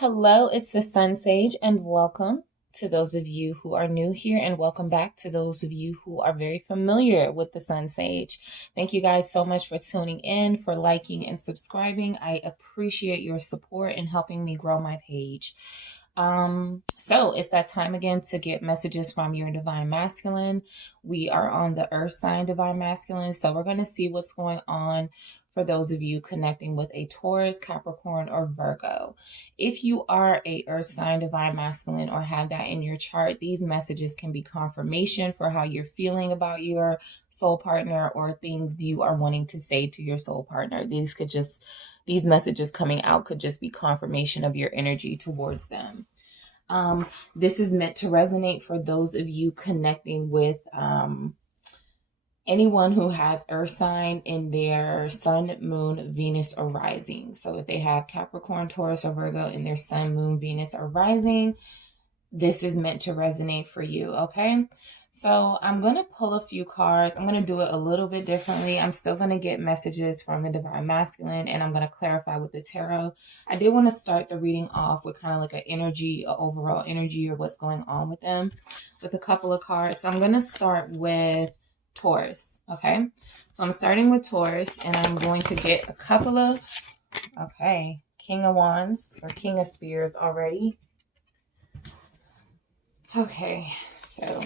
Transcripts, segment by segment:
Hello, it's the Sun Sage, and welcome to those of you who are new here, and welcome back to those of you who are very familiar with the Sun Sage. Thank you guys so much for tuning in, for liking and subscribing. I appreciate your support in helping me grow my page. So it's that time again to get messages from your Divine Masculine. We are on the Earth sign Divine Masculine, so we're going to see what's going on for those of you connecting with a Taurus, Capricorn, or Virgo. If you are a Earth sign Divine Masculine or have that in your chart, these messages can be confirmation for how you're feeling about your soul partner or things you are wanting to say to your soul partner. These messages coming out could just be confirmation of your energy towards them. This is meant to resonate for those of you connecting with anyone who has Earth sign in their Sun, Moon, Venus, or Rising. So if they have Capricorn, Taurus, or Virgo in their Sun, Moon, Venus, or Rising, this is meant to resonate for you, okay? So I'm going to pull a few cards. I'm going to do it a little bit differently. I'm still going to get messages from the Divine Masculine, and I'm going to clarify with the tarot. I did want to start the reading off with kind of like an energy, an overall energy, or what's going on with them with a couple of cards. So I'm going to start with Taurus, okay? So I'm starting with Taurus, and I'm going to get a couple of, okay, King of Wands or King of Spears already. Okay, so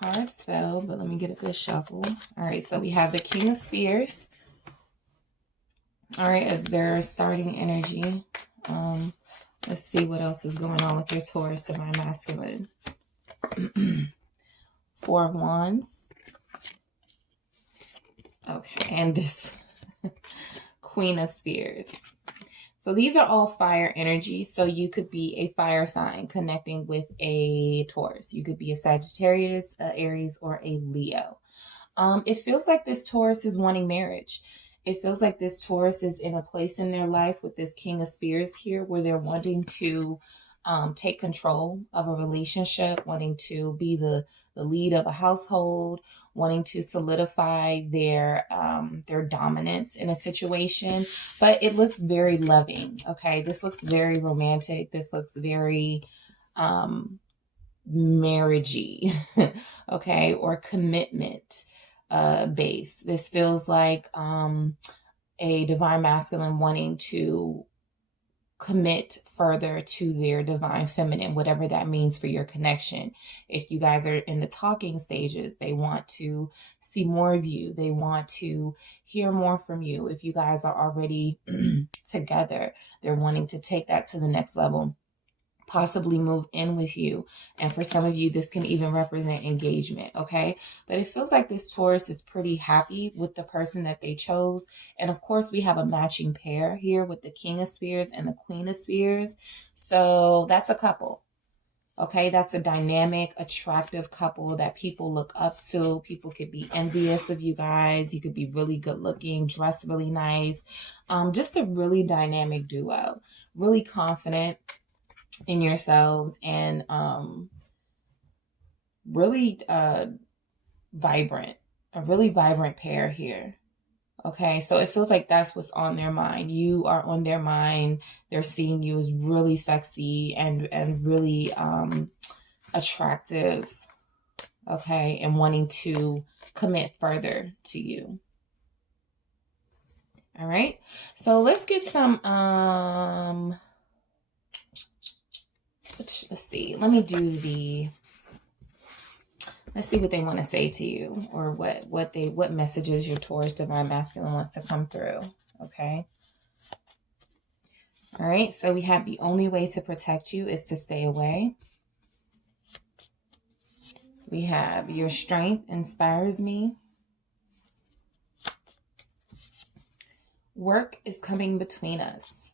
cards fell, but let me get a good shuffle. All right, so we have the King of Spears. All right, as their starting energy. Let's see what else is going on with your Taurus Divine Masculine. Four of Wands. Okay, and this Queen of Spears. So these are all fire energy. So you could be a fire sign connecting with a Taurus. You could be a Sagittarius, a Aries, or a Leo. It feels like this Taurus is wanting marriage. It feels like this Taurus is in a place in their life with this King of Spears here where they're wanting to take control of a relationship, wanting to be the lead of a household, wanting to solidify their dominance in a situation. But it looks very loving, okay? This looks very romantic. This looks very marriagey, okay? Or commitment based. This feels like a Divine Masculine wanting to commit further to their Divine Feminine, whatever that means for your connection. If you guys are in the talking stages, they want to see more of you. They want to hear more from you. If you guys are already together, they're wanting to take that to the next level, possibly move in with you. And for some of you, this can even represent engagement, okay? But it feels like this Taurus is pretty happy with the person that they chose. And of course, we have a matching pair here with the King of Spears and the Queen of Spears. So that's a couple, okay? That's a dynamic, attractive couple that people look up to. People could be envious of you guys. You could be really good looking, dress really nice. Just a really dynamic duo, really confident in yourselves, and really vibrant, a really vibrant pair here. Okay, so it feels like that's what's on their mind. You are on their mind. They're seeing you as really sexy and really attractive, okay, and wanting to commit further to you. All right, so let's get some let's see. Let me do let's see what they want to say to you, or what messages your Taurus Divine Masculine wants to come through. Okay. All right. So we have the only way to protect you is to stay away. We have your strength inspires me. Work is coming between us.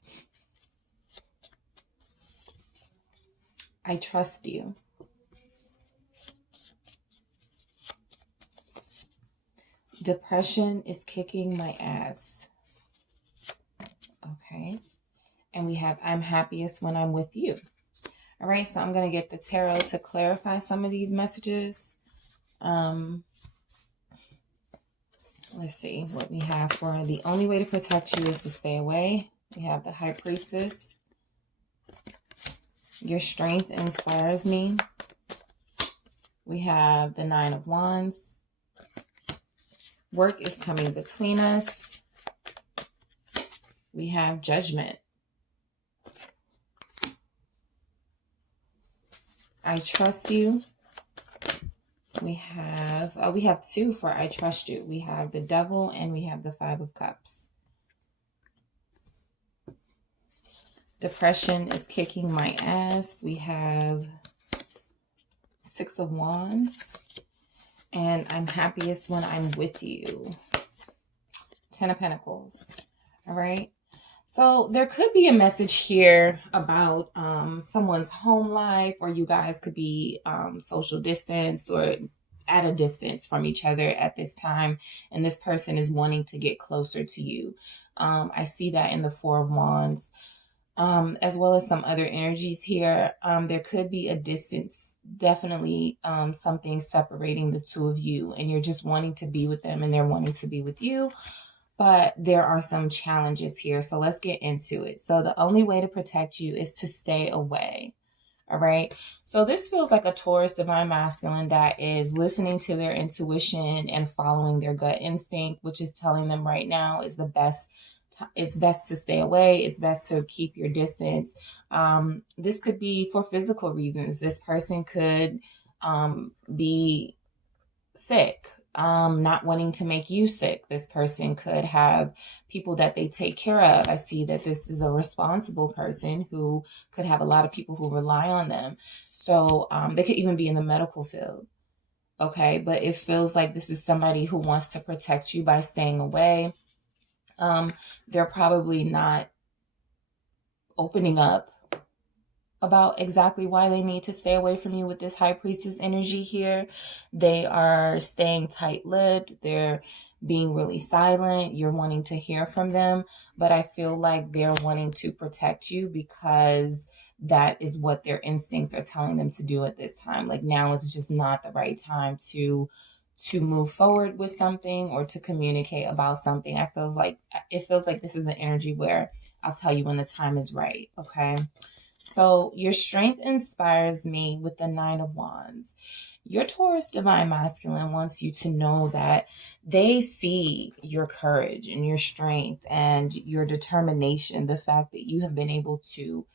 I trust you. Depression is kicking my ass. Okay. And we have I'm happiest when I'm with you. All right. So I'm going to get the tarot to clarify some of these messages. Let's see what we have for the only way to protect you is to stay away. We have the High Priestess. Your strength inspires me. We have the 9 of Wands. Work is coming between us. We have Judgment. I trust you. We have 2 for I trust you. We have the Devil and we have the 5 of Cups. Depression is kicking my ass. We have 6 of Wands. And I'm happiest when I'm with you. 10 of Pentacles. All right. So there could be a message here about someone's home life, or you guys could be social distance or at a distance from each other at this time. And this person is wanting to get closer to you. I see that in the 4 of Wands, as well as some other energies here. There could be a distance, definitely something separating the two of you, and you're just wanting to be with them and they're wanting to be with you. But there are some challenges here. So let's get into it. So the only way to protect you is to stay away. All right. So this feels like a Taurus divine masculine that is listening to their intuition and following their gut instinct, which is telling them right now is the best. It's best to stay away. It's best to keep your distance. This could be for physical reasons. This person could be sick, not wanting to make you sick. This person could have people that they take care of. I see that this is a responsible person who could have a lot of people who rely on them. So they could even be in the medical field. Okay, but it feels like this is somebody who wants to protect you by staying away. They're probably not opening up about exactly why they need to stay away from you with this High Priestess energy here. They are staying tight-lipped. They're being really silent. You're wanting to hear from them, but I feel like they're wanting to protect you because that is what their instincts are telling them to do at this time. Like now is just not the right time to move forward with something or to communicate about something. It feels like this is an energy where I'll tell you when the time is right. Okay. So your strength inspires me with the 9 of Wands. Your Taurus divine masculine wants you to know that they see your courage and your strength and your determination. The fact that you have been able to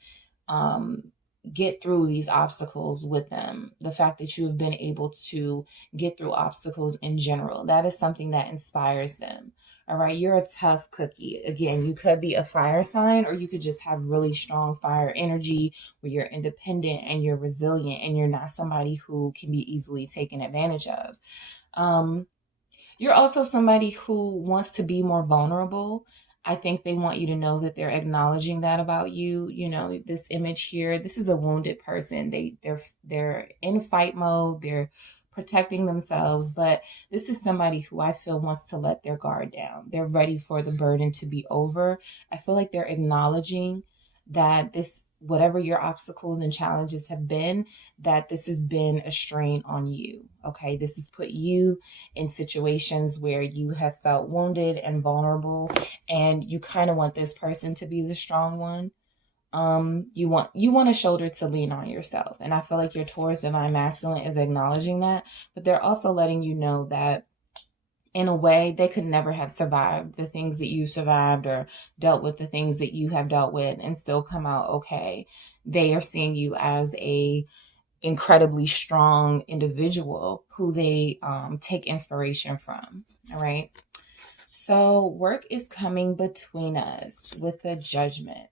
get through these obstacles with them. The fact that you have been able to get through obstacles in general. That is something that inspires them. All right. You're a tough cookie. Again, you could be a fire sign, or you could just have really strong fire energy where you're independent and you're resilient and you're not somebody who can be easily taken advantage of. You're also somebody who wants to be more vulnerable. I think they want you to know that they're acknowledging that about you. You know, this image here, this is a wounded person. They're in fight mode. They're protecting themselves, but this is somebody who I feel wants to let their guard down. They're ready for the burden to be over. I feel like they're acknowledging that this, whatever your obstacles and challenges have been, that this has been a strain on you. Okay. This has put you in situations where you have felt wounded and vulnerable, and you kind of want this person to be the strong one. You want a shoulder to lean on yourself. And I feel like your Taurus divine masculine is acknowledging that, but they're also letting you know that in a way they could never have survived the things that you survived or dealt with the things that you have dealt with and still come out okay. They are seeing you as a incredibly strong individual who they take inspiration from. All right. So work is coming between us with the Judgment.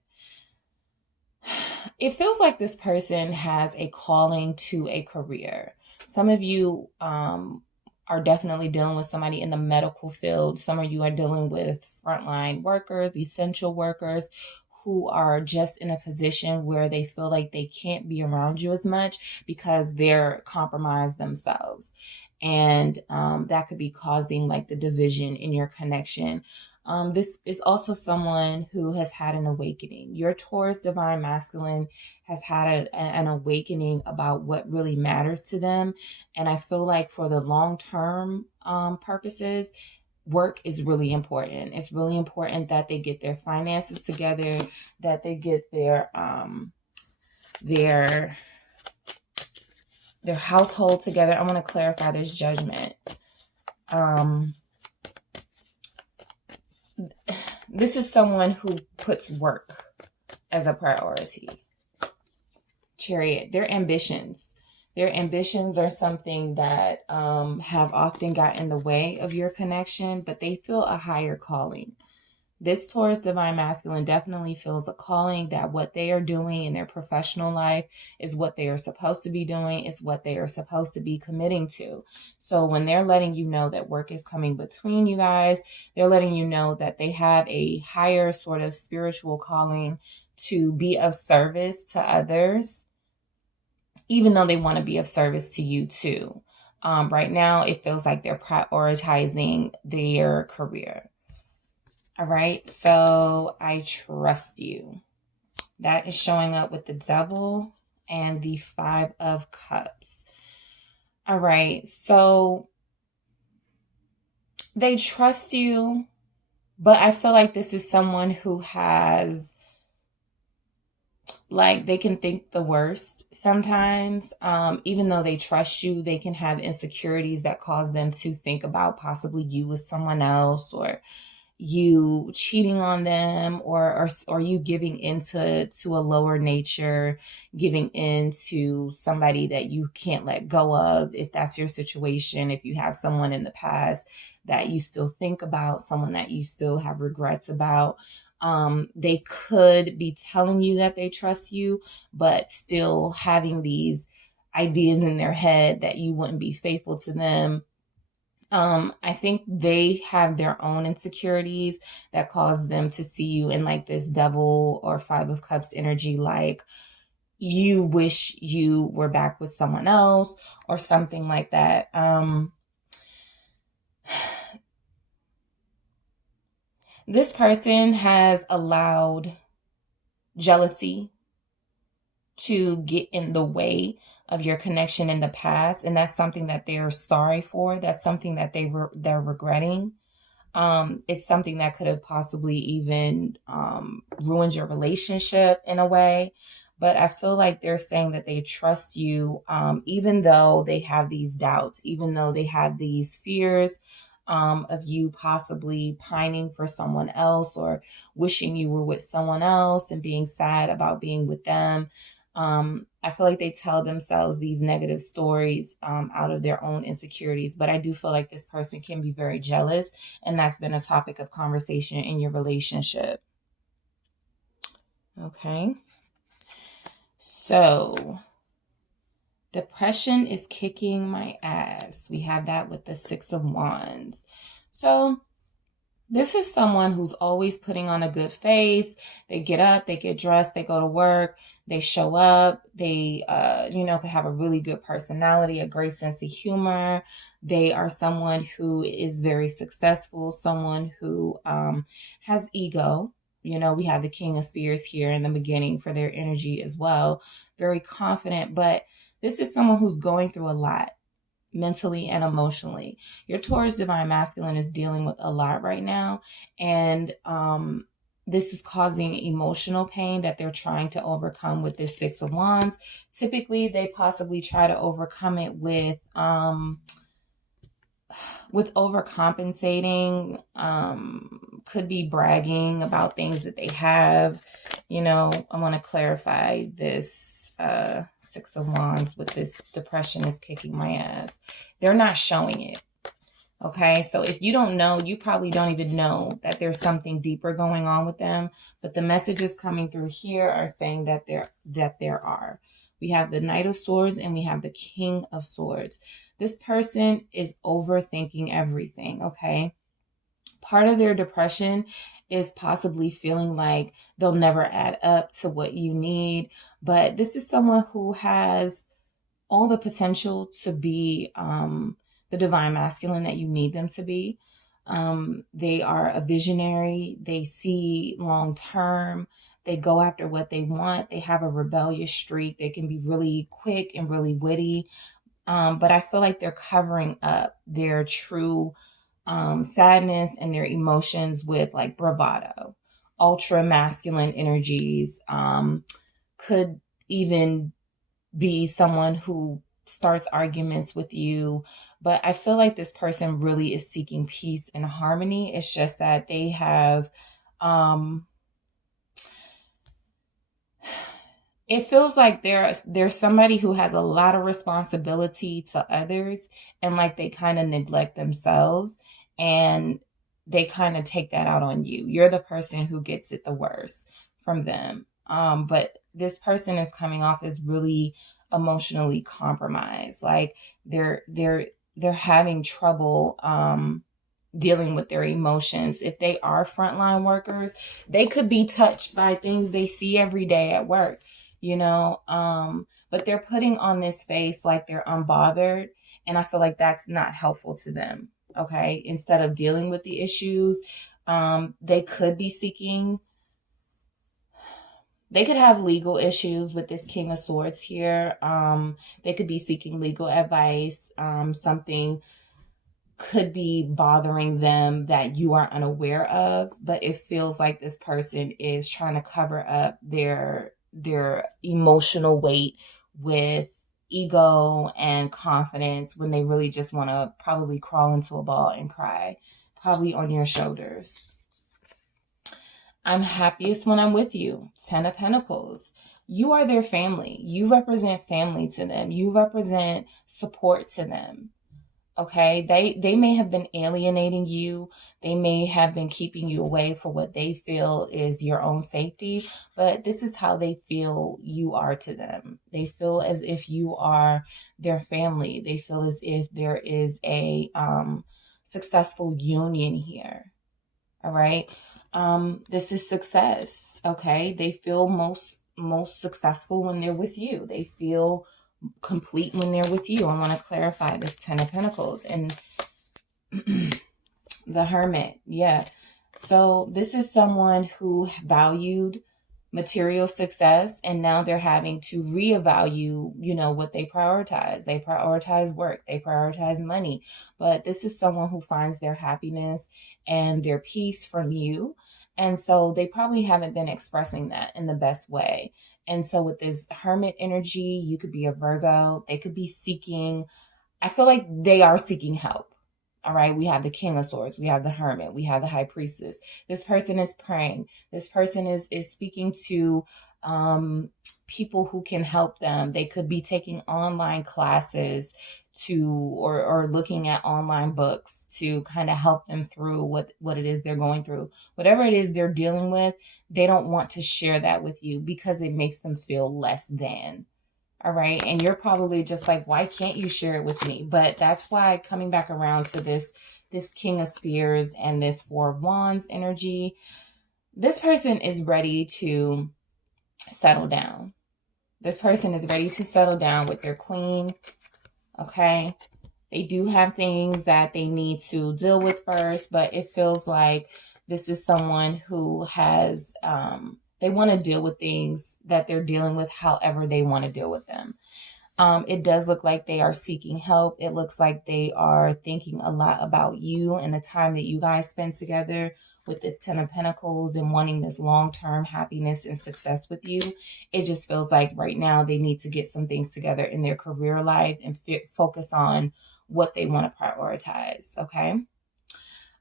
It feels like this person has a calling to a career. Some of you are definitely dealing with somebody in the medical field. Some of you are dealing with frontline workers, essential workers who are just in a position where they feel like they can't be around you as much because they're compromised themselves. And that could be causing like the division in your connection. This is also someone who has had an awakening. Your Taurus divine masculine has had an awakening about what really matters to them. And I feel like for the long-term purposes, work is really important. It's really important that they get their finances together, that they get their their household together. I want to clarify this Judgment. This is someone who puts work as a priority. Chariot, their ambitions. Their ambitions are something that have often got in the way of your connection, but they feel a higher calling. This Taurus Divine Masculine definitely feels a calling that what they are doing in their professional life is what they are supposed to be doing, is what they are supposed to be committing to. So when they're letting you know that work is coming between you guys, they're letting you know that they have a higher sort of spiritual calling to be of service to others, even though they want to be of service to you too. Right now, it feels like they're prioritizing their career. All right, so I trust you. That is showing up with the Devil and the Five of Cups. All right, so they trust you, but I feel like this is someone who has, like, they can think the worst sometimes. Even though they trust you, they can have insecurities that cause them to think about possibly you with someone else, or you cheating on them, or you giving into a lower nature, giving into somebody that you can't let go of. If that's your situation, if you have someone in the past that you still think about, someone that you still have regrets about, they could be telling you that they trust you, but still having these ideas in their head that you wouldn't be faithful to them. I think they have their own insecurities that cause them to see you in like this Devil or Five of Cups energy, like you wish you were back with someone else or something like that. This person has allowed jealousy to get in the way of your connection in the past, and that's something that they're sorry for. That's something that they're regretting. It's something that could have possibly even ruined your relationship in a way. But I feel like they're saying that they trust you, even though they have these doubts, even though they have these fears of you possibly pining for someone else, or wishing you were with someone else and being sad about being with them. I feel like they tell themselves these negative stories out of their own insecurities, but I do feel like this person can be very jealous, and that's been a topic of conversation in your relationship. Okay. So, depression is kicking my ass. We have that with the Six of Wands. So, this is someone who's always putting on a good face. They get up, they get dressed, they go to work, they show up, they, could have a really good personality, a great sense of humor. They are someone who is very successful, someone who has ego. We have the King of Spears here in the beginning for their energy as well. Very confident, but this is someone who's going through a lot, mentally and emotionally. Your Taurus Divine Masculine is dealing with a lot right now, and this is causing emotional pain that they're trying to overcome with this Six of Wands. Typically, they possibly try to overcome it with overcompensating, could be bragging about things that they have. I want to clarify this Six of Wands with this depression is kicking my ass. They're not showing it. Okay, so if you don't know, you probably don't even know that there's something deeper going on with them. But the messages coming through here are saying that there are. We have the Knight of Swords and we have the King of Swords. This person is overthinking everything, okay? Part of their depression is possibly feeling like they'll never add up to what you need. But this is someone who has all the potential to be the Divine Masculine that you need them to be. They are a visionary. They see long term. They go after what they want. They have a rebellious streak. They can be really quick and really witty. But I feel like they're covering up their true sadness and their emotions with like bravado. Ultra masculine energies could even be someone who starts arguments with you. But I feel like this person really is seeking peace and harmony. It's just that they have, it feels like there's somebody who has a lot of responsibility to others, and like they kind of neglect themselves, and they kind of take that out on you. You're the person who gets it the worst from them. But this person is coming off as really emotionally compromised. Like they're having trouble dealing with their emotions. If they are frontline workers, they could be touched by things they see every day at work, but they're putting on this face like they're unbothered, and I feel like that's not helpful to them. Okay, instead of dealing with the issues, they could be seeking, they could have legal issues with this King of Swords here. They could be seeking legal advice. Something could be bothering them that you are unaware of, but it feels like this person is trying to cover up their emotional weight with ego and confidence, when they really just want to probably crawl into a ball and cry, probably on your shoulders. I'm happiest when I'm with you. 10 of Pentacles. You are their family. You represent family to them. You represent support to them. Okay, they may have been alienating you. They may have been keeping you away for what they feel is your own safety, but this is how they feel you are to them. They feel as if you are their family. They feel as if there is a successful union here. All right. This is success. Okay. They feel most successful when they're with you. They feel complete when they're with you. I want to clarify this 10 of Pentacles and the Hermit. Yeah. So this is someone who valued material success, and now they're having to reevaluate, what they prioritize. They prioritize work. They prioritize money. But this is someone who finds their happiness and their peace from you. And so they probably haven't been expressing that in the best way. And so with this Hermit energy, you could be a Virgo. They could be seeking, I feel like they are seeking help. All right. We have the King of Swords. We have the Hermit. We have the High Priestess. This person is praying. This person is speaking to people who can help them. They could be taking online classes or looking at online books to kind of help them through what it is they're going through. Whatever it is they're dealing with, they don't want to share that with you because it makes them feel less than. All right. And you're probably just like, why can't you share it with me? But that's why, coming back around to this King of Spears and this Four of Wands energy, this person is ready to settle down. This person is ready to settle down with their Queen. Okay. They do have things that they need to deal with first, but it feels like this is someone who has, they want to deal with things that they're dealing with however they want to deal with them. It does look like they are seeking help. It looks like they are thinking a lot about you and the time that you guys spend together with this 10 of Pentacles and wanting this long-term happiness and success with you. It just feels like right now they need to get some things together in their career life and focus on what they want to prioritize. Okay.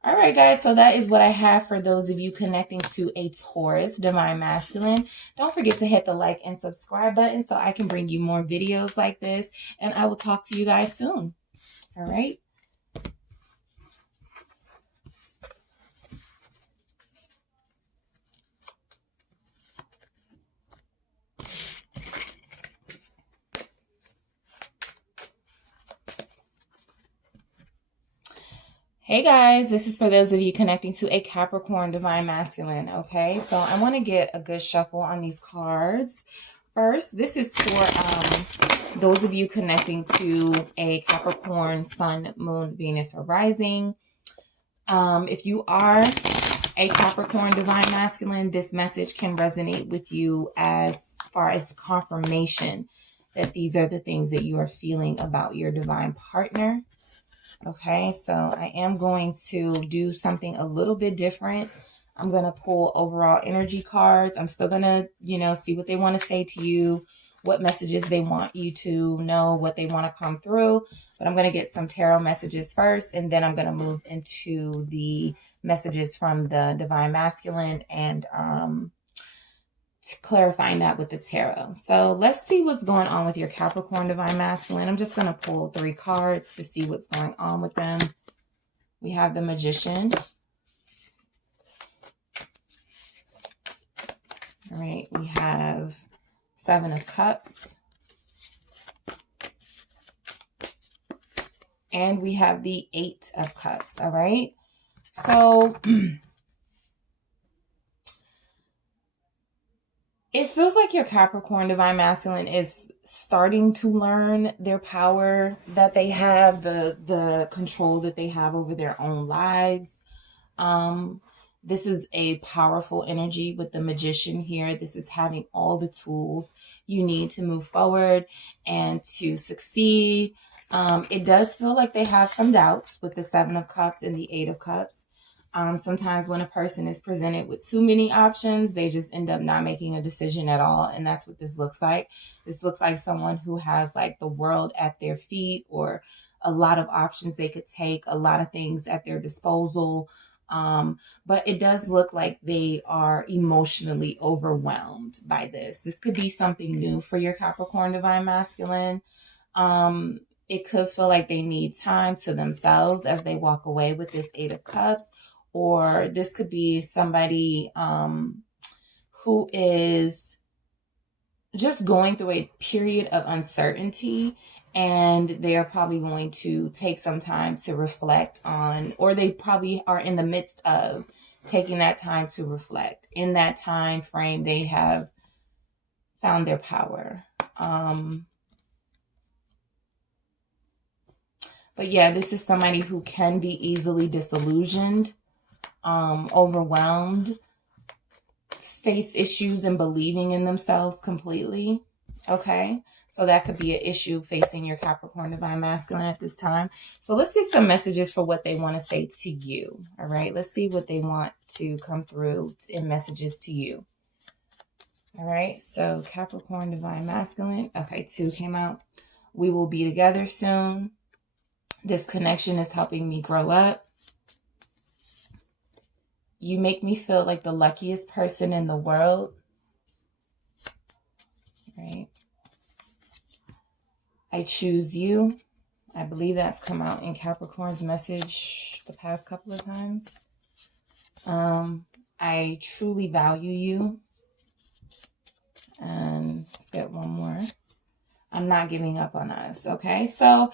All right, guys, so that is what I have for those of you connecting to a Taurus, Divine Masculine. Don't forget to hit the like and subscribe button so I can bring you more videos like this, and I will talk to you guys soon. All right. Hey guys, this is for those of you connecting to a Capricorn Divine Masculine, okay? So I want to get a good shuffle on these cards. First, this is for those of you connecting to a Capricorn Sun, Moon, Venus, or Rising. If you are a Capricorn Divine Masculine, this message can resonate with you as far as confirmation that these are the things that you are feeling about your divine partner. Okay, so I am going to do something a little bit different. I'm going to pull overall energy cards. I'm still going to, see what they want to say to you, what messages they want you to know, what they want to come through. But I'm going to get some tarot messages first, and then I'm going to move into the messages from the Divine Masculine and clarifying that with the tarot. So let's see what's going on with your Capricorn Divine Masculine. I'm just going to pull 3 cards to see what's going on with them. We have the Magician. All right, we have 7 of Cups. And we have the 8 of Cups, all right? So it feels like your Capricorn Divine Masculine is starting to learn their power that they have, the control that they have over their own lives. This is a powerful energy with the Magician here. This is having all the tools you need to move forward and to succeed. It does feel like they have some doubts with the 7 of Cups and the 8 of Cups. Sometimes when a person is presented with too many options, they just end up not making a decision at all. And that's what this looks like. This looks like someone who has like the world at their feet, or a lot of options they could take, a lot of things at their disposal. But it does look like they are emotionally overwhelmed by this. This could be something new for your Capricorn Divine Masculine. It could feel like they need time to themselves as they walk away with this 8 of Cups. Or this could be somebody who is just going through a period of uncertainty, and they are probably going to take some time to reflect on, or they probably are in the midst of taking that time to reflect. In that time frame, they have found their power. But yeah, this is somebody who can be easily disillusioned, overwhelmed, face issues in believing in themselves completely. Okay, so that could be an issue facing your Capricorn Divine Masculine at this time. So let's get some messages for what they want to say to you. All right, let's see what they want to come through in messages to you. All right, so Capricorn Divine Masculine. Okay, 2 came out. We will be together soon. This connection is helping me grow up. You make me feel like the luckiest person in the world. Right? I choose you. I believe that's come out in Capricorn's message the past couple of times. I truly value you. And let's get one more. I'm not giving up on us. Okay, so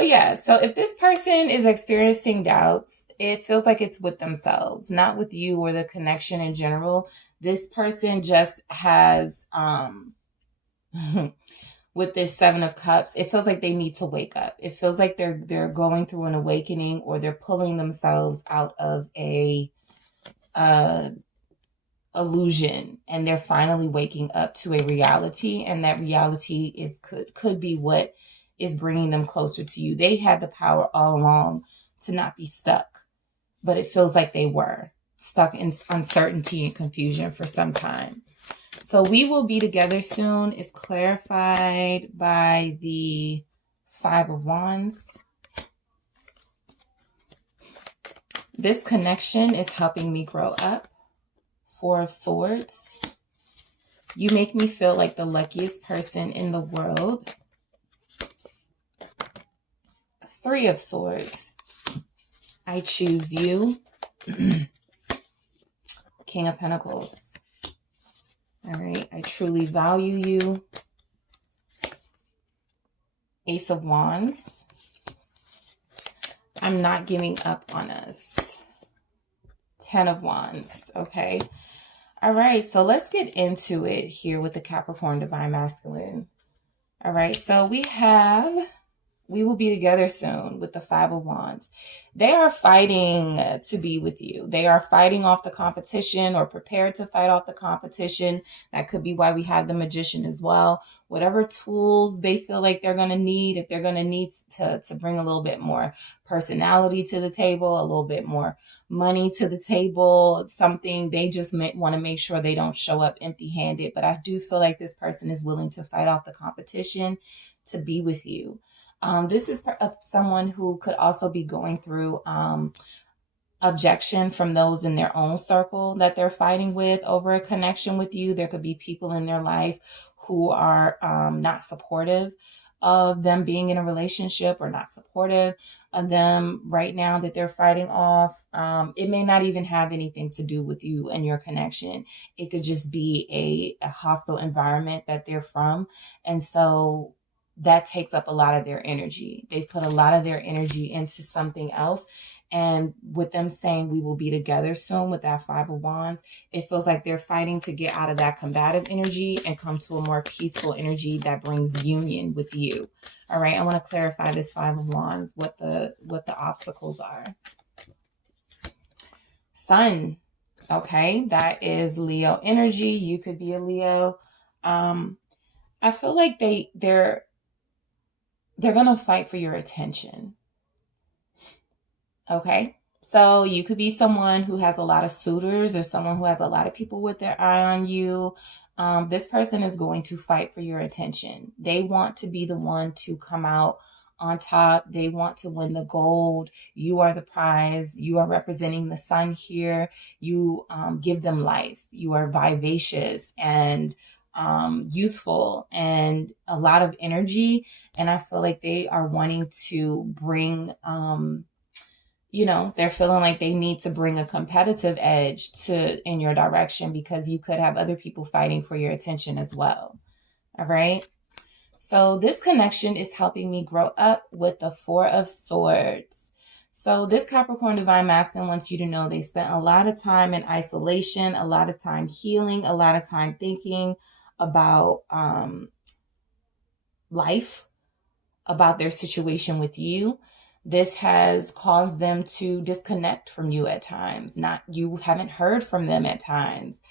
yeah, so if this person is experiencing doubts, it feels like it's with themselves, not with you or the connection in general. This person just has, with this 7 of Cups, it feels like they need to wake up. It feels like they're going through an awakening, or they're pulling themselves out of a illusion, and they're finally waking up to a reality, and that reality could be what is bringing them closer to you. They had the power all along to not be stuck, but it feels like they were stuck in uncertainty and confusion for some time. So we will be together soon is clarified by the 5 of Wands. This connection is helping me grow up. 4 of Swords. You make me feel like the luckiest person in the world. 3 of Swords. I choose you. King of Pentacles. All right. I truly value you. Ace of Wands. I'm not giving up on us. 10 of Wands. Okay. All right. So let's get into it here with the Capricorn Divine Masculine. All right. So we have We will be together soon with the Five of Wands. They are fighting to be with you. They are fighting off the competition or prepared to fight off the competition. That could be why we have the Magician as well. Whatever tools they feel like they're going to need, if they're going to need to bring a little bit more personality to the table, a little bit more money to the table, something, they just want to make sure they don't show up empty-handed. But I do feel like this person is willing to fight off the competition to be with you. This is someone who could also be going through objection from those in their own circle that they're fighting with over a connection with you. There could be people in their life who are not supportive of them being in a relationship or not supportive of them right now that they're fighting off. It may not even have anything to do with you and your connection. It could just be a hostile environment that they're from. And so that takes up a lot of their energy. They've put a lot of their energy into something else. And with them saying we will be together soon with that Five of Wands, it feels like they're fighting to get out of that combative energy and come to a more peaceful energy that brings union with you. All right, I want to clarify this Five of Wands, what the obstacles are. Sun, okay, that is Leo energy. You could be a Leo. I feel like they're going to fight for your attention. Okay. So you could be someone who has a lot of suitors or someone who has a lot of people with their eye on you. This person is going to fight for your attention. They want to be the one to come out on top. They want to win the gold. You are the prize. You are representing the sun here. You give them life. You are vivacious and youthful and a lot of energy. And I feel like they are wanting to bring, they're feeling like they need to bring a competitive edge in your direction because you could have other people fighting for your attention as well. All right. So this connection is helping me grow up with the Four of Swords. So this Capricorn Divine Masculine wants you to know they spent a lot of time in isolation, a lot of time healing, a lot of time thinking about life, about their situation with you. This has caused them to disconnect from you at times. You haven't heard from them at times.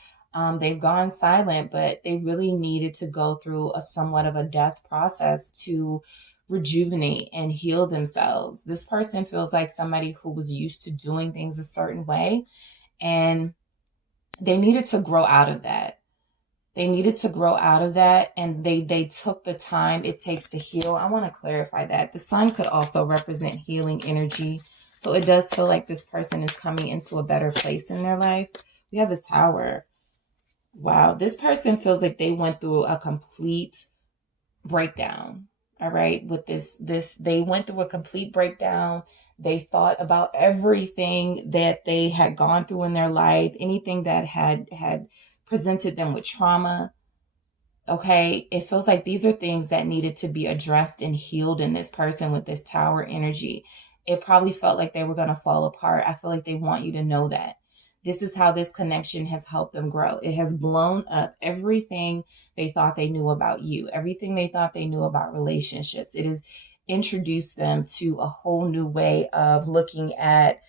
They've gone silent, but they really needed to go through somewhat of a death process to rejuvenate and heal themselves. This person feels like somebody who was used to doing things a certain way, and they needed to grow out of that. They needed to grow out of that, and they took the time it takes to heal. I want to clarify that. The sun could also represent healing energy. So it does feel like this person is coming into a better place in their life. We have the Tower. Wow. This person feels like they went through a complete breakdown. All right. With this, they went through a complete breakdown. They thought about everything that they had gone through in their life, anything that had presented them with trauma. Okay. It feels like these are things that needed to be addressed and healed in this person with this Tower energy. It probably felt like they were going to fall apart. I feel like they want you to know that. This is how this connection has helped them grow. It has blown up everything they thought they knew about you, everything they thought they knew about relationships. It has introduced them to a whole new way of looking at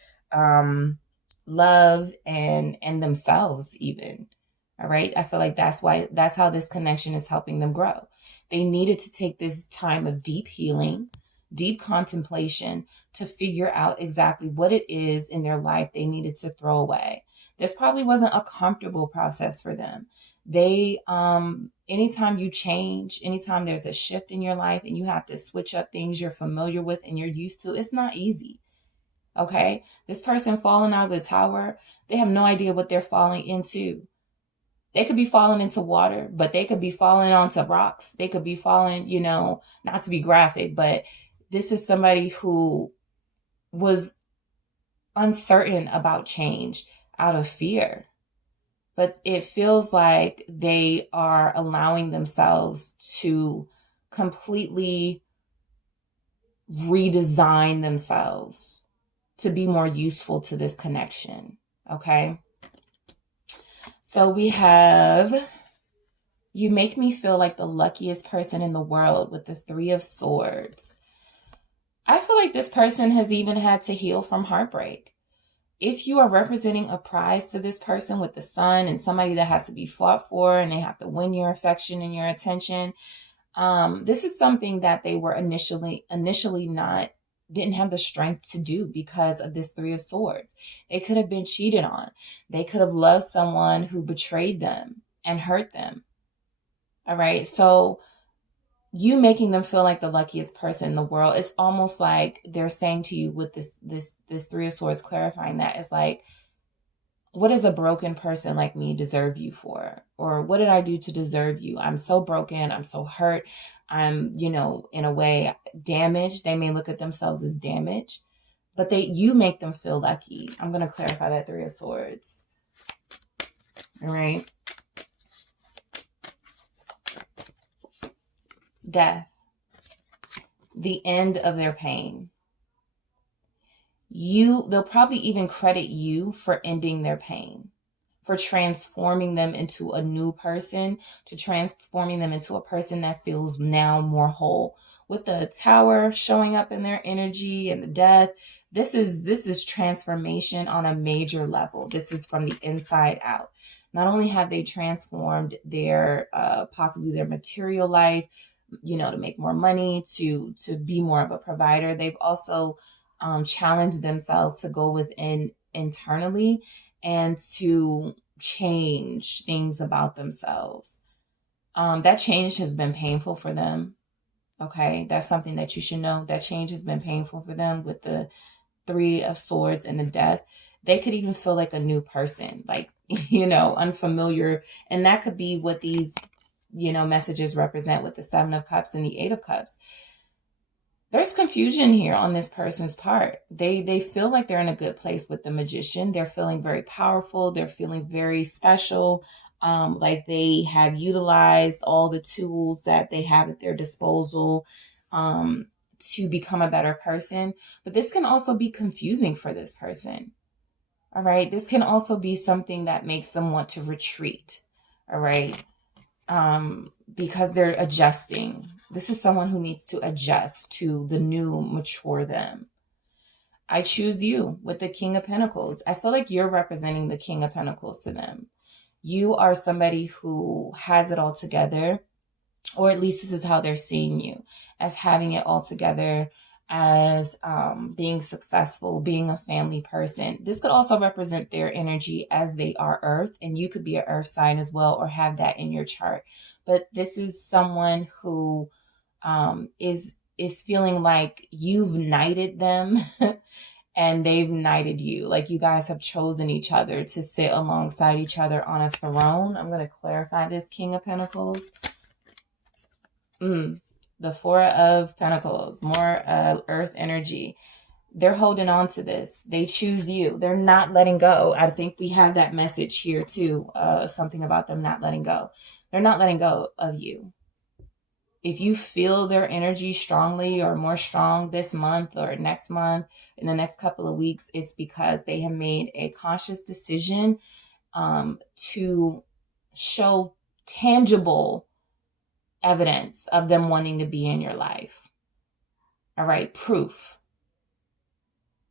love and themselves even. All right. I feel like that's how this connection is helping them grow. They needed to take this time of deep healing, deep contemplation to figure out exactly what it is in their life they needed to throw away. This probably wasn't a comfortable process for them. Anytime you change, anytime there's a shift in your life and you have to switch up things you're familiar with and you're used to, it's not easy. Okay. This person falling out of the Tower, they have no idea what they're falling into. They could be falling into water, but they could be falling onto rocks. They could be falling, not to be graphic, but this is somebody who was uncertain about change out of fear. But it feels like they are allowing themselves to completely redesign themselves to be more useful to this connection. Okay. So we have, you make me feel like the luckiest person in the world with the Three of Swords. I feel like this person has even had to heal from heartbreak. If you are representing a prize to this person with the sun and somebody that has to be fought for and they have to win your affection and your attention, this is something that they were initially not didn't have the strength to do because of this Three of Swords. They could have been cheated on. They could have loved someone who betrayed them and hurt them. All right. So you making them feel like the luckiest person in the world, it's almost like they're saying to you with this Three of Swords, clarifying that is like, what does a broken person like me deserve you for? Or what did I do to deserve you? I'm so broken. I'm so hurt. I'm, in a way damaged. They may look at themselves as damaged, but you make them feel lucky. I'm going to clarify that Three of Swords. All right. Death. The end of their pain. They'll probably even credit you for ending their pain, for transforming them into a new person, to transforming them into a person that feels now more whole. With the Tower showing up in their energy and the Death, this is transformation on a major level. This is from the inside out. Not only have they transformed their possibly their material life, to make more money, to be more of a provider, they've also challenged themselves to go within internally and to change things about themselves. That change has been painful for them. Okay, that's something that you should know. That change has been painful for them with the Three of Swords and the Death. They could even feel like a new person, like, unfamiliar. And that could be what these, messages represent with the Seven of Cups and the Eight of Cups. There's confusion here on this person's part. They feel like they're in a good place with the Magician. They're feeling very powerful. They're feeling very special. Like they have utilized all the tools that they have at their disposal to become a better person. But this can also be confusing for this person. All right. This can also be something that makes them want to retreat. All right. Because they're adjusting. This is someone who needs to adjust to the new, mature them. I choose you with the King of Pentacles. I feel like you're representing the King of Pentacles to them. You are somebody who has it all together, or at least this is how they're seeing you, as having it all together, as being successful, being a family person. This could also represent their energy as they are Earth, and you could be an Earth sign as well or have that in your chart. But this is someone who is feeling like you've knighted them and they've knighted you. Like you guys have chosen each other to sit alongside each other on a throne. I'm going to clarify this King of Pentacles. The Four of Pentacles, more Earth energy. They're holding on to this. They choose you. They're not letting go. I think we have that message here too. Something about them not letting go. They're not letting go of you. If you feel their energy strongly or more strong this month or next month, in the next couple of weeks, it's because they have made a conscious decision to show tangible evidence of them wanting to be in your life. All right, proof.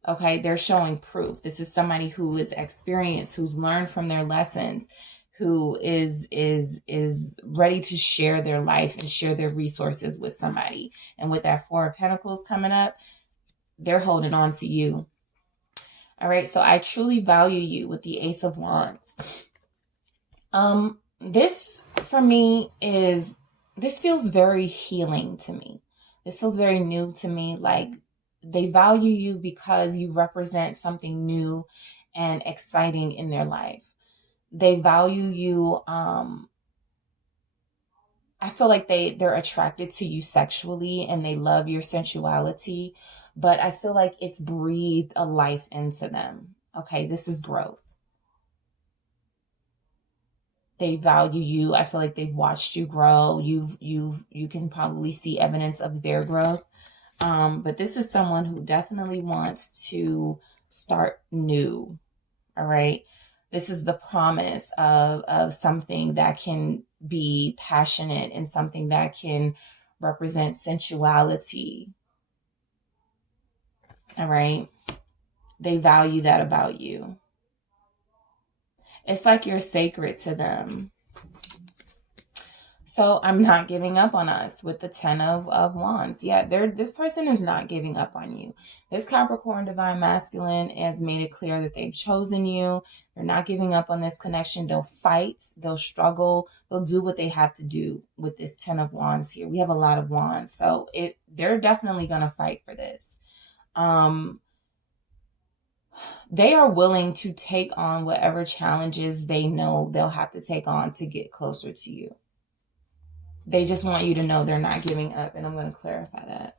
Okay, they're showing proof. This is somebody who is experienced, who's learned from their lessons, who is ready to share their life and share their resources with somebody. And with that Four of Pentacles coming up, they're holding on to you. All right, so I truly value you with the Ace of Wands. This for me this feels very healing to me. This feels very new to me. Like they value you because you represent something new and exciting in their life. They value you. I feel like they're attracted to you sexually and they love your sensuality, but I feel like it's breathed a life into them. Okay, this is growth. They value you. I feel like they've watched you grow. You can probably see evidence of their growth. But this is someone who definitely wants to start new. All right. This is the promise of something that can be passionate and something that can represent sensuality. All right. They value that about you. It's like you're sacred to them. So I'm not giving up on us with the 10 of Wands. Yeah, this person is not giving up on you. This Capricorn Divine Masculine has made it clear that they've chosen you. They're not giving up on this connection. They'll fight. They'll struggle. They'll do what they have to do with this 10 of Wands here. We have a lot of Wands. So they're definitely going to fight for this. They are willing to take on whatever challenges they know they'll have to take on to get closer to you. They just want you to know they're not giving up, and I'm going to clarify that.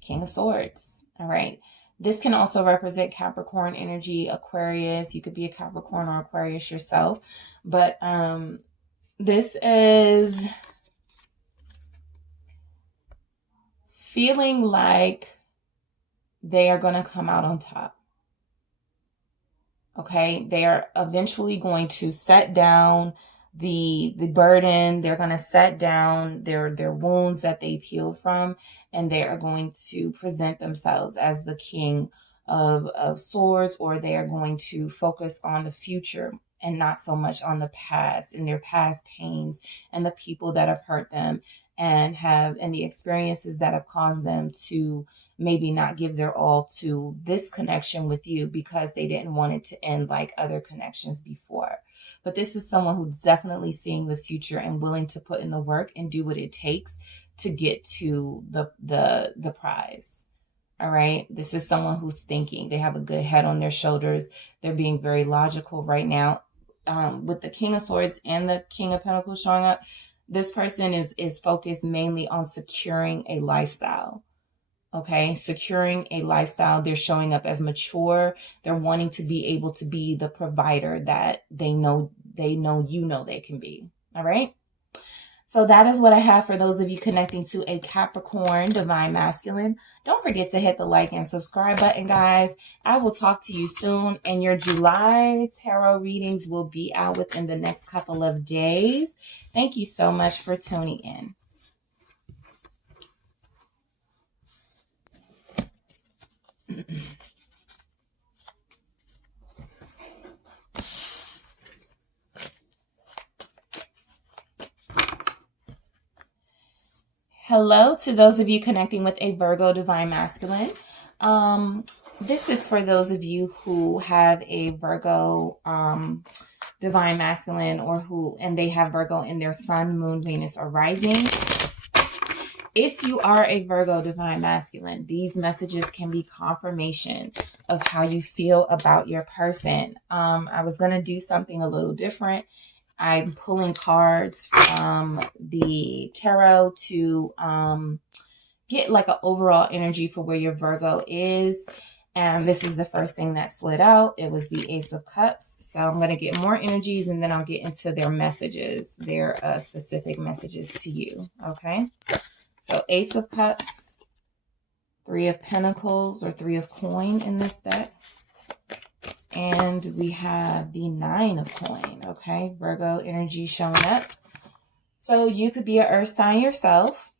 King of Swords. All right. This can also represent Capricorn energy, Aquarius. You could be a Capricorn or Aquarius yourself. But this is feeling like they are going to come out on top. Okay, they are eventually going to set down the burden. They're going to set down their wounds that they've healed from, and they are going to present themselves as the king of swords, or they are going to focus on the future and not so much on the past and their past pains and the people that have hurt them and the experiences that have caused them to maybe not give their all to this connection with you because they didn't want it to end like other connections before. But this is someone who's definitely seeing the future and willing to put in the work and do what it takes to get to the prize. All right. This is someone who's thinking. They have a good head on their shoulders. They're being very logical right now. With the King of Swords and the King of Pentacles showing up, this person is focused mainly on securing a lifestyle. Okay, securing a lifestyle. They're showing up as mature. They're wanting to be able to be the provider that they know they can be. All right. So that is what I have for those of you connecting to a Capricorn Divine Masculine. Don't forget to hit the like and subscribe button, guys. I will talk to you soon. And your July tarot readings will be out within the next couple of days. Thank you so much for tuning in. Hello to those of you connecting with a Virgo Divine Masculine. This is for those of you who have a Virgo Divine Masculine and they have Virgo in their Sun, Moon, Venus, or Rising. If you are a Virgo Divine Masculine, these messages can be confirmation of how you feel about your person. I was going to do something a little different. I'm pulling cards from the tarot to get like an overall energy for where your Virgo is. And this is the first thing that slid out. It was the Ace of Cups. So I'm going to get more energies and then I'll get into their messages, their specific messages to you. Okay. So Ace of Cups, Three of Pentacles or Three of Coin in this deck. And we have the Nine of Coin, okay? Virgo energy showing up. So you could be an earth sign yourself,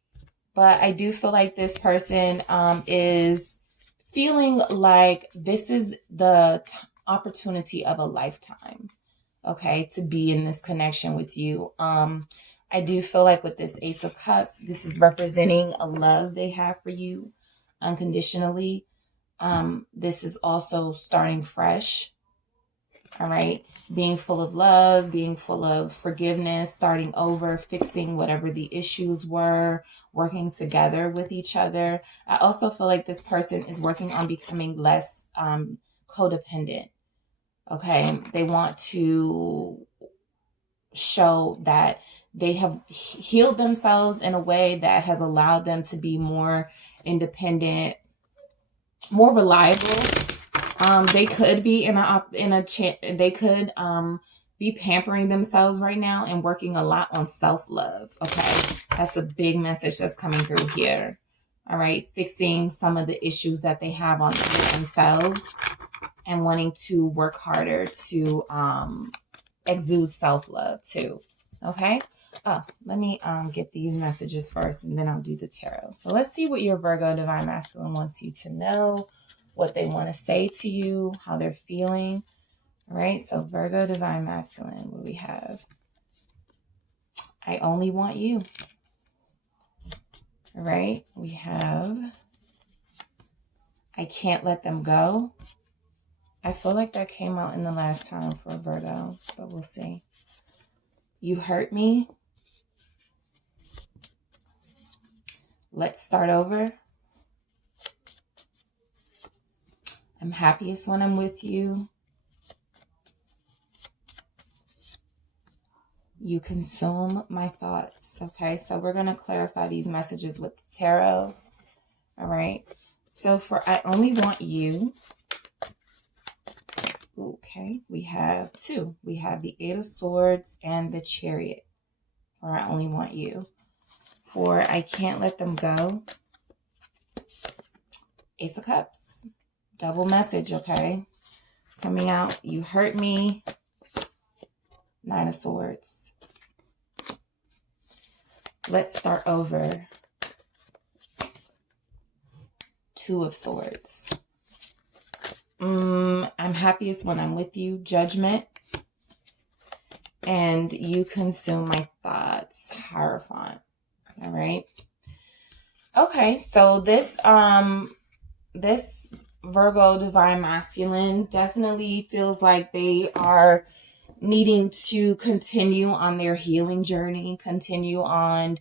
but I do feel like this person is feeling like this is the opportunity of a lifetime, okay, to be in this connection with you. I do feel like with this Ace of Cups, this is representing a love they have for you unconditionally. This is also starting fresh. All right. Being full of love, being full of forgiveness, starting over, fixing whatever the issues were, working together with each other. I also feel like this person is working on becoming less codependent. Okay. They want to show that they have healed themselves in a way that has allowed them to be more independent, more reliable. They could be they could be pampering themselves right now and working a lot on self-love. Okay. That's a big message that's coming through here. All right. Fixing some of the issues that they have on themselves and wanting to work harder to exude self-love too. Okay. Oh, let me get these messages first, and then I'll do the tarot. So let's see what your Virgo Divine Masculine wants you to know, what they want to say to you, how they're feeling. All right, so Virgo Divine Masculine, what do we have? I only want you. All right, we have I can't let them go. I feel like that came out in the last time for Virgo, but we'll see. You hurt me. Let's start over. I'm happiest when I'm with you. You consume my thoughts. Okay, so we're going to clarify these messages with the tarot. All right, so for I only want you. Okay, we have two. We have the Eight of Swords and the Chariot. For I only want you. For I can't let them go. Ace of Cups. Double message, okay? Coming out, you hurt me. Nine of Swords. Let's start over. Two of Swords. I'm happiest when I'm with you. Judgment. And you consume my thoughts. Hierophant. All right. Okay, so this Virgo Divine Masculine definitely feels like they are needing to continue on their healing journey, continue on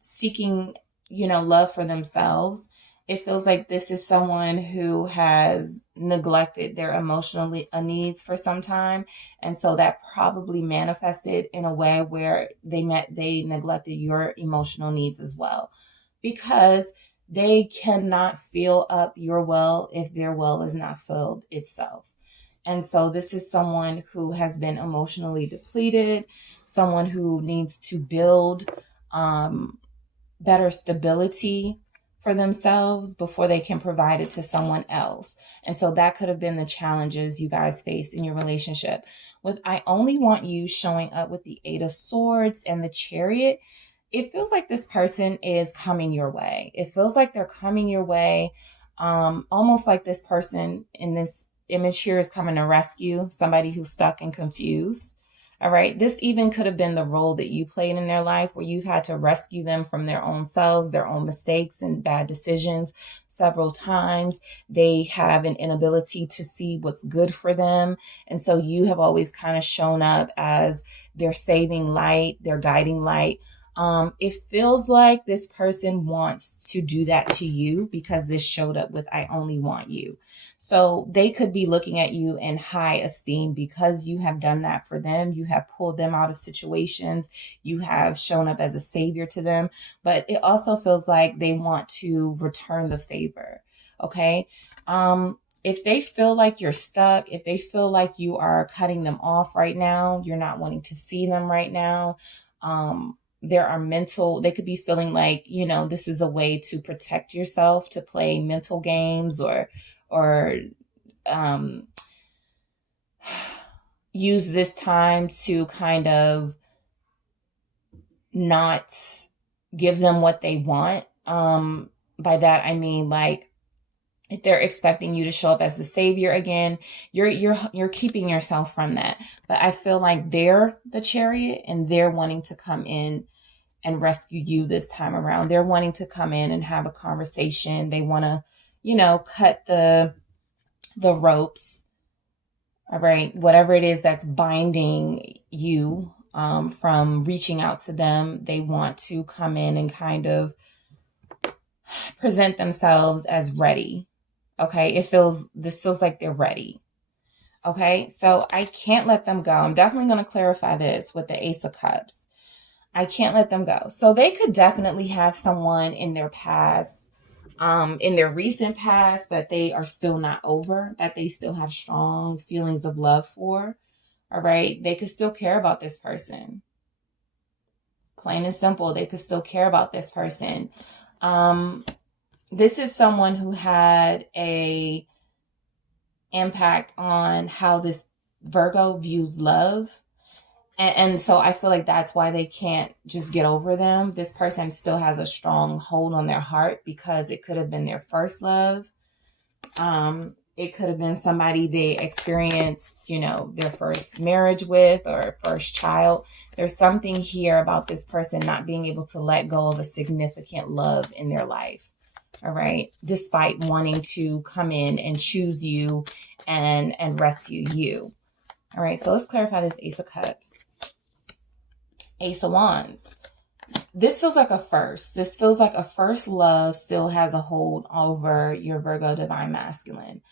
seeking, love for themselves. It feels like this is someone who has neglected their emotional needs for some time. And so that probably manifested in a way where they neglected your emotional needs as well. Because they cannot fill up your well if their well is not filled itself. And so this is someone who has been emotionally depleted, someone who needs to build better stability for themselves before they can provide it to someone else. And so that could have been the challenges you guys faced in your relationship. With I only want you showing up with the Eight of Swords and the Chariot, it feels like this person is coming your way. It feels like they're coming your way, almost like this person in this image here is coming to rescue somebody who's stuck and confused. All right. This even could have been the role that you played in their life where you've had to rescue them from their own selves, their own mistakes and bad decisions several times. They have an inability to see what's good for them. And so you have always kind of shown up as their saving light, their guiding light. It feels like this person wants to do that to you because this showed up with I only want you. So they could be looking at you in high esteem because you have done that for them. You have pulled them out of situations. You have shown up as a savior to them. But it also feels like they want to return the favor. Okay. If they feel like you're stuck, if they feel like you are cutting them off right now, you're not wanting to see them right now. They could be feeling like, this is a way to protect yourself, to play mental games or use this time to kind of not give them what they want. By that, I mean, like, if they're expecting you to show up as the savior again, you're keeping yourself from that. But I feel like they're the Chariot and they're wanting to come in and rescue you this time around. They're wanting to come in and have a conversation. They want to, cut the ropes. All right. Whatever it is that's binding you from reaching out to them, they want to come in and kind of present themselves as ready. Okay. This feels like they're ready. Okay. So I can't let them go. I'm definitely going to clarify this with the Ace of Cups. I can't let them go. So they could definitely have someone in their past, in their recent past that they are still not over, that they still have strong feelings of love for. All right. They could still care about this person. Plain and simple. They could still care about this person. This is someone who had a impact on how this Virgo views love. And so I feel like that's why they can't just get over them. This person still has a strong hold on their heart because it could have been their first love. It could have been somebody they experienced, their first marriage with or first child. There's something here about this person not being able to let go of a significant love in their life. All right. Despite wanting to come in and choose you and rescue you. All right. So let's clarify this Ace of Cups. Ace of Wands. This feels like a first. This feels like a first love still has a hold over your Virgo Divine Masculine.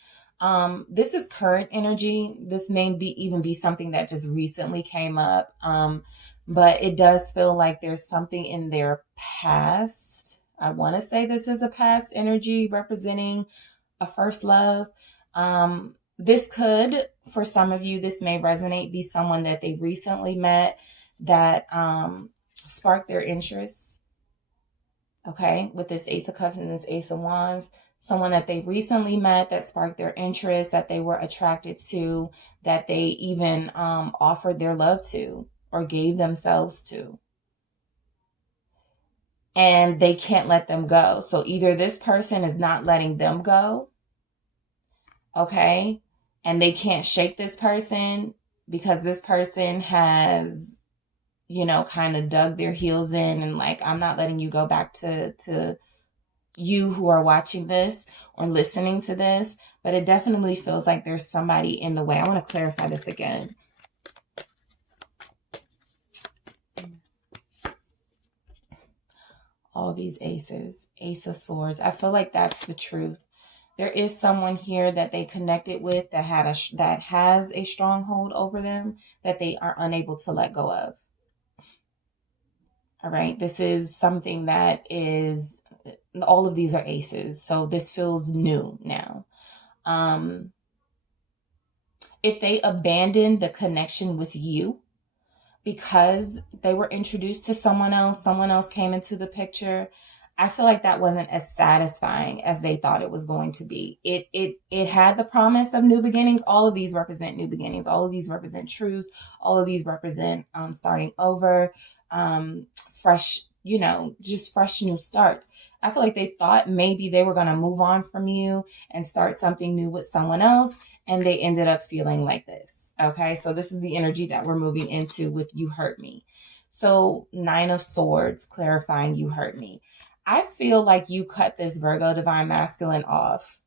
This is current energy. This may even be something that just recently came up. But it does feel like there's something in their past. I want to say this is a past energy representing a first love. This could, for some of you, this may resonate, be someone that they recently met that sparked their interest. Okay, with this Ace of Cups and this Ace of Wands. Someone that they recently met that sparked their interest, that they were attracted to, that they even offered their love to or gave themselves to. And they can't let them go. So either this person is not letting them go, okay, and they can't shake this person because this person has, kind of dug their heels in and like, I'm not letting you go back to you who are watching this or listening to this, but it definitely feels like there's somebody in the way. I want to clarify this again. All these aces, Ace of Swords. I feel like that's the truth. There is someone here that they connected with that has a stronghold over them that they are unable to let go of. All right. This is something that is, all of these are aces. So this feels new now. If they abandon the connection with you because they were introduced to someone else came into the picture, I feel like that wasn't as satisfying as they thought it was going to be. It had the promise of new beginnings. All of these represent new beginnings. All of these represent truths. All of these represent starting over, fresh, just fresh new starts. I feel like they thought maybe they were going to move on from you and start something new with someone else. And they ended up feeling like this. Okay. So this is the energy that we're moving into with You Hurt Me. So 9 of Swords, clarifying You Hurt Me. I feel like you cut this Virgo Divine Masculine off.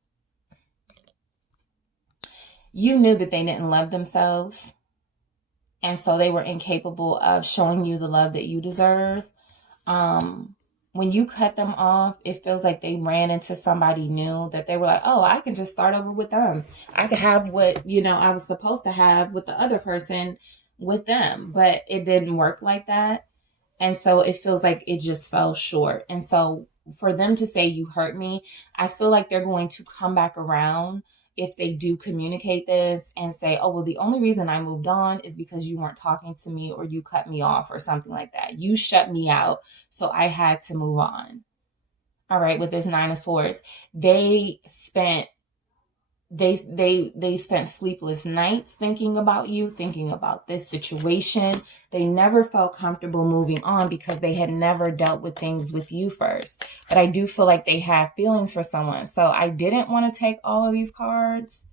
You knew that they didn't love themselves. And so they were incapable of showing you the love that you deserve. When you cut them off, it feels like they ran into somebody new that they were like, oh, I can just start over with them. I could have what, I was supposed to have with the other person with them. But it didn't work like that. And so it feels like it just fell short. And so for them to say You Hurt Me, I feel like they're going to come back around if they do communicate this and say, oh, well, the only reason I moved on is because you weren't talking to me or you cut me off or something like that. You shut me out. So I had to move on. All right. With this 9 of Swords, they spent sleepless nights thinking about you, thinking about this situation. They never felt comfortable moving on because they had never dealt with things with you first. But I do feel like they have feelings for someone. So I didn't want to take all of these cards.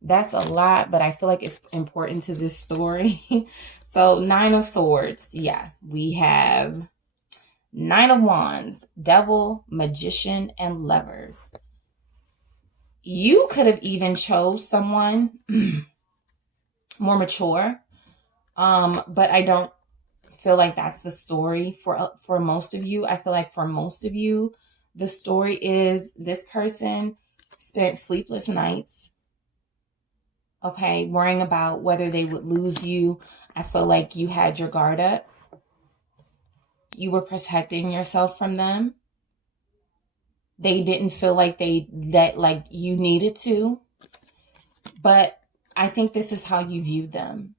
That's a lot, but I feel like it's important to this story. So 9 of Swords. Yeah, we have 9 of Wands, Devil, Magician, and Lovers. You could have even chose someone more mature, but I don't feel like that's the story for most of you. I feel like for most of you, the story is this person spent sleepless nights, okay, worrying about whether they would lose you. I feel like you had your guard up. You were protecting yourself from them. They didn't feel like like you needed to. But I think this is how you viewed them,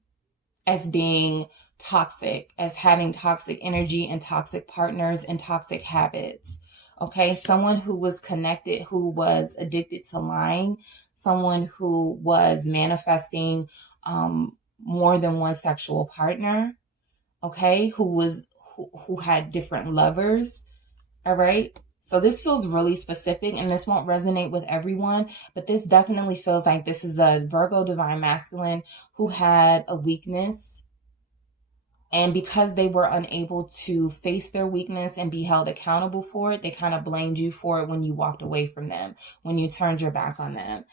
as being toxic, as having toxic energy and toxic partners and toxic habits. Okay, someone who was connected, who was addicted to lying, someone who was manifesting more than one sexual partner, okay, who had different lovers, all right? So this feels really specific, and this won't resonate with everyone, but this definitely feels like this is a Virgo divine masculine who had a weakness. And because they were unable to face their weakness and be held accountable for it, they kind of blamed you for it when you walked away from them, when you turned your back on them.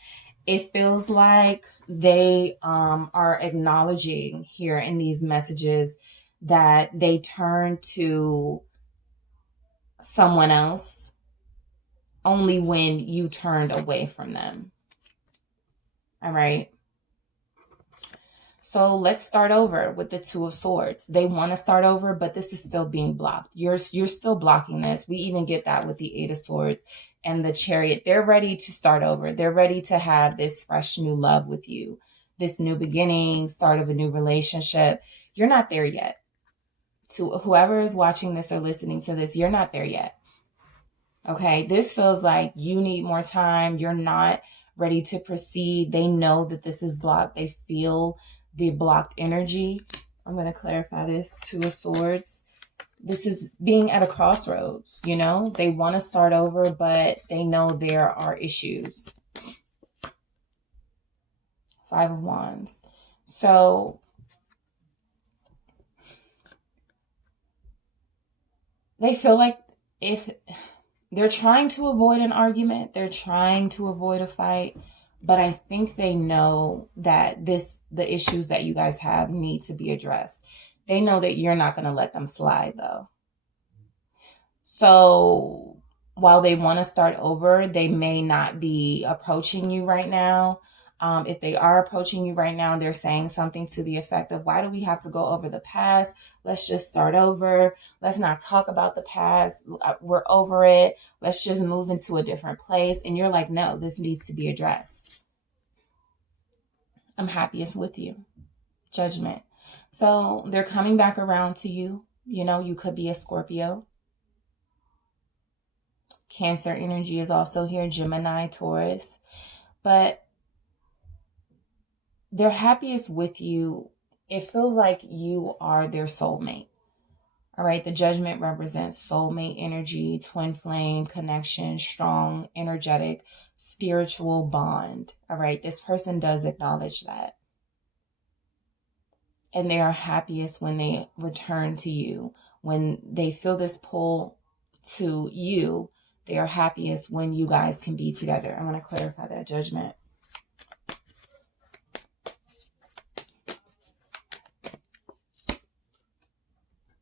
It feels like they are acknowledging here in these messages that they turn to someone else only when you turned away from them. All right. So let's start over with the Two of Swords. They want to start over, but this is still being blocked. You're still blocking this. We even get that with the Eight of Swords and the Chariot. They're ready to start over. They're ready to have this fresh new love with you, this new beginning, start of a new relationship. You're not there yet. To whoever is watching this or listening to this, you're not there yet. Okay, this feels like you need more time. You're not ready to proceed. They know that this is blocked. They feel the blocked energy. I'm going to clarify this. Two of Swords. This is being at a crossroads, you know. They want to start over, but they know there are issues. Five of Wands. So they feel like if they're trying to avoid an argument, they're trying to avoid a fight, but I think they know that the issues that you guys have need to be addressed. They know that you're not going to let them slide though. So while they want to start over, they may not be approaching you right now. If they are approaching you right now, they're saying something to the effect of, why do we have to go over the past? Let's just start over. Let's not talk about the past. We're over it. Let's just move into a different place. And you're like, no, this needs to be addressed. I'm happiest with you. Judgment. So they're coming back around to you. You know, you could be a Scorpio. Cancer energy is also here. Gemini, Taurus. But they're happiest with you. It feels like you are their soulmate. All right. The Judgment represents soulmate energy, twin flame connection, strong, energetic, spiritual bond. All right. This person does acknowledge that. And they are happiest when they return to you. When they feel this pull to you, they are happiest when you guys can be together. I'm going to clarify that, Judgment.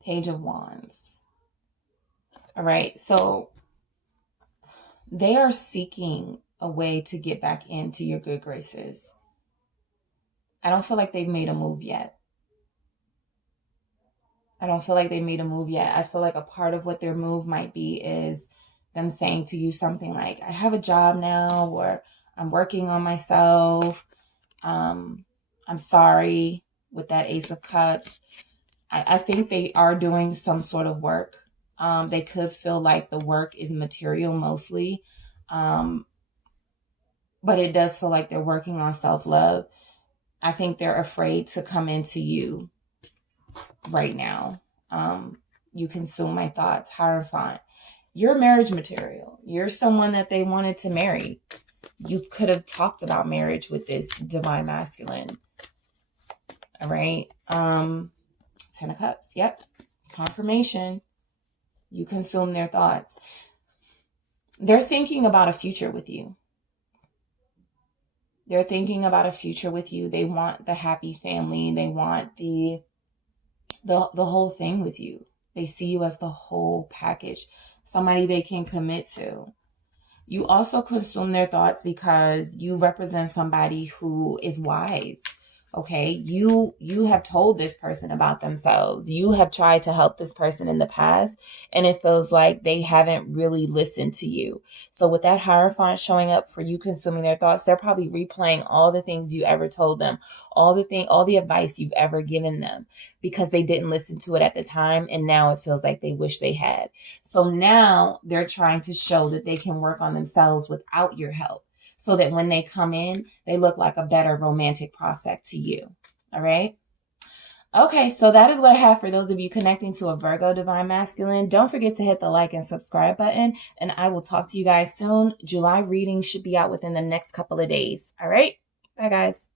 Page of Wands. All right. So they are seeking a way to get back into your good graces. I don't feel like they've made a move yet. I feel like a part of what their move might be is them saying to you something like, I have a job now, or I'm working on myself. I'm sorry, with that Ace of Cups. I think they are doing some sort of work. They could feel like the work is material mostly. But it does feel like they're working on self-love. I think they're afraid to come into you right now. You consume my thoughts. Hierophant. You're marriage material. You're someone that they wanted to marry. You could have talked about marriage with this divine masculine. All right. Ten of Cups. Yep. Confirmation. You consume their thoughts. They're thinking about a future with you. They want the happy family. They want the whole thing with you. They see you as the whole package. Somebody they can commit to. You also consume their thoughts because you represent somebody who is wise. Okay, you have told this person about themselves. You have tried to help this person in the past, and it feels like they haven't really listened to you. So with that Hierophant showing up for you consuming their thoughts, they're probably replaying all the things you ever told them, all the advice you've ever given them, because they didn't listen to it at the time, and now it feels like they wish they had. So now they're trying to show that they can work on themselves without your help, so that when they come in, they look like a better romantic prospect to you. All right. Okay, so that is what I have for those of you connecting to a Virgo Divine Masculine. Don't forget to hit the like and subscribe button, and I will talk to you guys soon. July reading should be out within the next couple of days. All right? Bye, guys.